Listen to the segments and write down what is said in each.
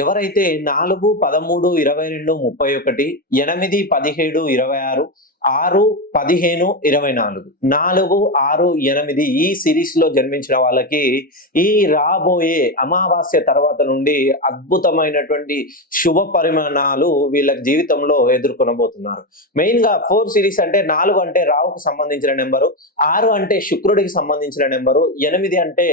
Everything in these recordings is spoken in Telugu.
ఎవరైతే 4, 13, 22, 31, 8, 17, 26, 6, 15, 24, 4, 6, 8 ఈ సిరీస్ లో జన్మించిన వాళ్ళకి ఈ రాబోయే అమావాస్య తర్వాత నుండి అద్భుతమైనటువంటి శుభ పరిమాణాలు వీళ్ళ జీవితంలో ఎదుర్కొనబోతున్నారు. మెయిన్ గా 4 సిరీస్ అంటే 4 అంటే రావుకు సంబంధించిన నెంబరు, 6 అంటే శుక్రుడికి సంబంధించిన నెంబరు, 8 అంటే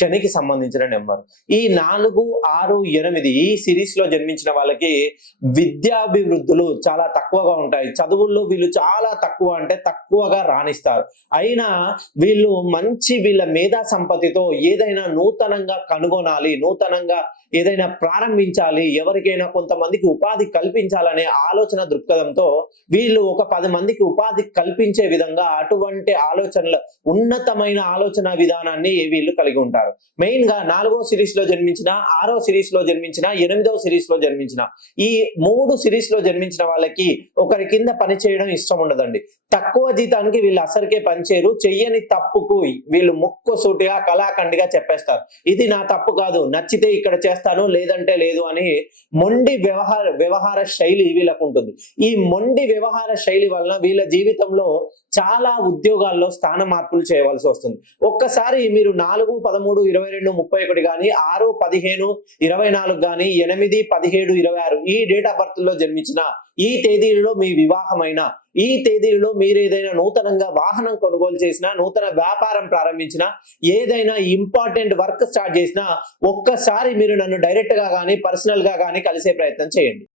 శనికి సంబంధించిన నెంబరు. ఈ 4, 6, 8 ఈ సిరీస్ లో జన్మించిన వాళ్ళకి విద్యాభివృద్ధులు చాలా తక్కువగా ఉంటాయి. చదువుల్లో వీళ్ళు చాలా తక్కువ అంటే తక్కువగా రాణిస్తారు. అయినా వీళ్ళు వీళ్ళ మేధా సంపత్తితో ఏదైనా నూతనంగా కనుగొనాలి, నూతనంగా ఏదైనా ప్రారంభించాలి, ఎవరికైనా కొంతమందికి ఉపాధి కల్పించాలనే ఆలోచన దృక్పథంతో వీళ్ళు ఒక 10 మందికి ఉపాధి కల్పించే విధంగా అటువంటి ఆలోచనల ఉన్నతమైన ఆలోచన విధానాన్ని వీళ్ళు కలిగి ఉంటారు. మెయిన్ గా 4వ సిరీస్ లో జన్మించిన, 6వ సిరీస్ లో జన్మించిన, 8వ సిరీస్ లో జన్మించిన ఈ 3 సిరీస్ లో జన్మించిన వాళ్ళకి ఒకరి కింద పని చేయడం ఇష్టం ఉండదండి. తక్కువ జీతానికి వీళ్ళు అసరికే పనిచేయరు. చెయ్యని తప్పుకు వీళ్ళు ముక్కుసూటిగా కళాఖండిగా చెప్పేస్తారు. ఇది నా తప్పు కాదు, నచ్చితే ఇక్కడ చేస్తాను, లేదంటే లేదు అని మొండి వ్యవహార శైలి వీళ్ళకు ఉంటుంది. ఈ మొండి వ్యవహార శైలి వలన వీళ్ళ జీవితంలో చాలా ఉద్యోగాల్లో స్థాన మార్పులు చేయవలసి వస్తుంది. ఒక్కసారి మీరు 4, 13, 22, 31 గానీ, 6, 15, 24 గానీ, 8, 17, 26 ఈ డేట్ ఆఫ్ బర్త్ లో జన్మించిన ఈ తేదీలలో మీ వివాహమైన, ఈ తేదీలలో మీరు ఏదైనా నూతనంగా వాహనం కొనుగోలు చేసినా, నూతన వ్యాపారం ప్రారంభించినా, ఏదైనా ఇంపార్టెంట్ వర్క్ స్టార్ట్ చేసినా ఒక్కసారి మీరు నన్ను డైరెక్ట్ గా కానీ పర్సనల్ గా కానీ కలిసే ప్రయత్నం చేయండి.